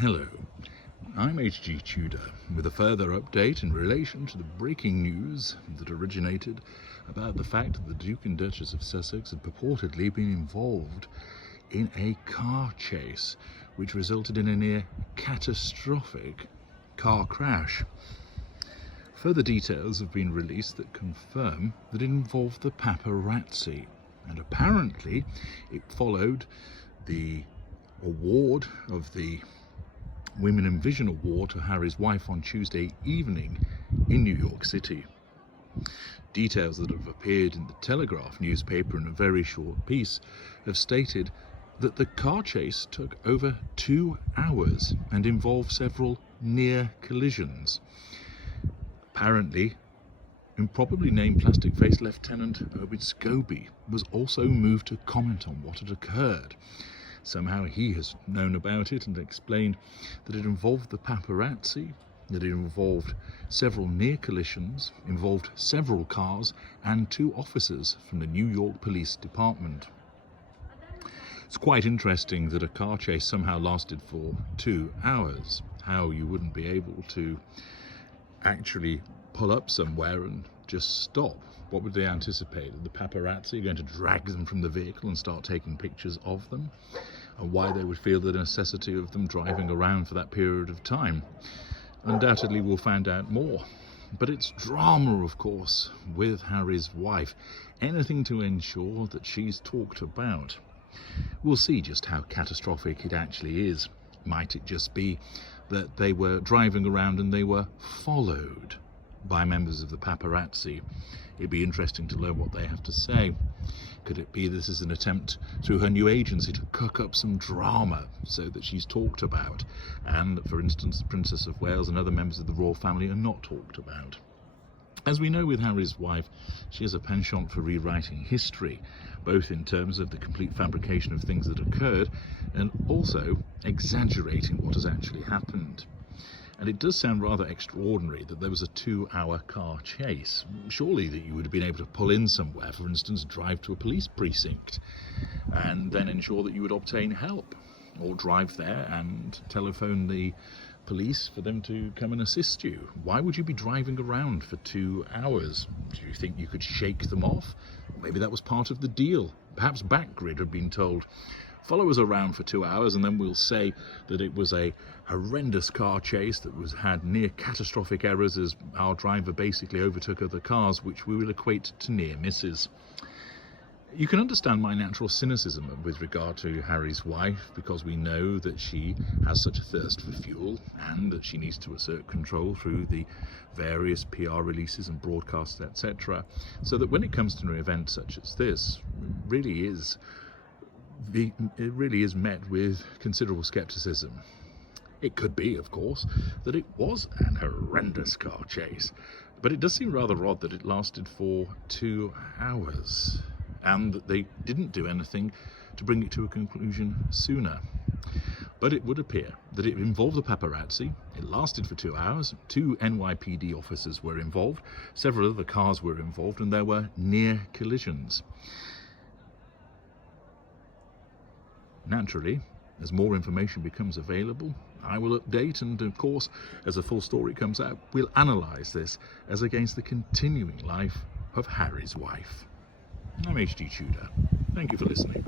Hello, I'm HG Tudor with a further update in relation to the breaking news that originated about the fact that the Duke and Duchess of Sussex had purportedly been involved in a car chase which resulted in a near catastrophic car crash. Further details have been released that confirm that it involved the paparazzi, and apparently it followed the award of the Women in Vision Award to Harry's wife on Tuesday evening in New York City. Details that have appeared in the Telegraph newspaper in a very short piece have stated that the car chase took over 2 hours and involved several near collisions. Apparently, improbably named plastic-faced Lieutenant Owen Scobie was also moved to comment on what had occurred. Somehow he has known about it and explained that it involved the paparazzi, that it involved several near collisions, involved several cars and 2 officers from the New York Police Department. It's quite interesting that a car chase somehow lasted for 2 hours. How you wouldn't be able to actually pull up somewhere and just stop. What would they anticipate? That the paparazzi are going to drag them from the vehicle and start taking pictures of them? And why they would feel the necessity of them driving around for that period of time? Undoubtedly we'll find out more. But it's drama, of course, with Harry's wife. Anything to ensure that she's talked about. We'll see just how catastrophic it actually is. Might it just be that they were driving around and they were followed by members of the paparazzi? It'd be interesting to learn what they have to say. Could it be this is an attempt through her new agency to cook up some drama so that she's talked about, and for instance the Princess of Wales and other members of the royal family are not talked about? As we know with Harry's wife, she has a penchant for rewriting history, both in terms of the complete fabrication of things that occurred and also exaggerating what has actually happened. And it does sound rather extraordinary that there was a 2-hour car chase. Surely that you would have been able to pull in somewhere, for instance, drive to a police precinct, and then ensure that you would obtain help, or drive there and telephone the police for them to come and assist you. Why would you be driving around for 2 hours? Do you think you could shake them off? Maybe that was part of the deal. Perhaps Backgrid had been told, follow us around for 2 hours and then we'll say that it was a horrendous car chase that had near catastrophic errors as our driver basically overtook other cars, which we will equate to near misses. You can understand my natural cynicism with regard to Harry's wife, because we know that she has such a thirst for fuel and that she needs to assert control through the various PR releases and broadcasts, etc. So that when it comes to an event such as this, it really is met with considerable skepticism. It could be, of course, that it was an horrendous car chase, but it does seem rather odd that it lasted for 2 hours and that they didn't do anything to bring it to a conclusion sooner. But it would appear that it involved the paparazzi. It lasted for 2 hours. 2 NYPD officers were involved, several other cars were involved, and there were near collisions. Naturally, as more information becomes available, I will update, and of course, as a full story comes out, we'll analyse this as against the continuing life of Harry's wife. I'm HG Tudor. Thank you for listening.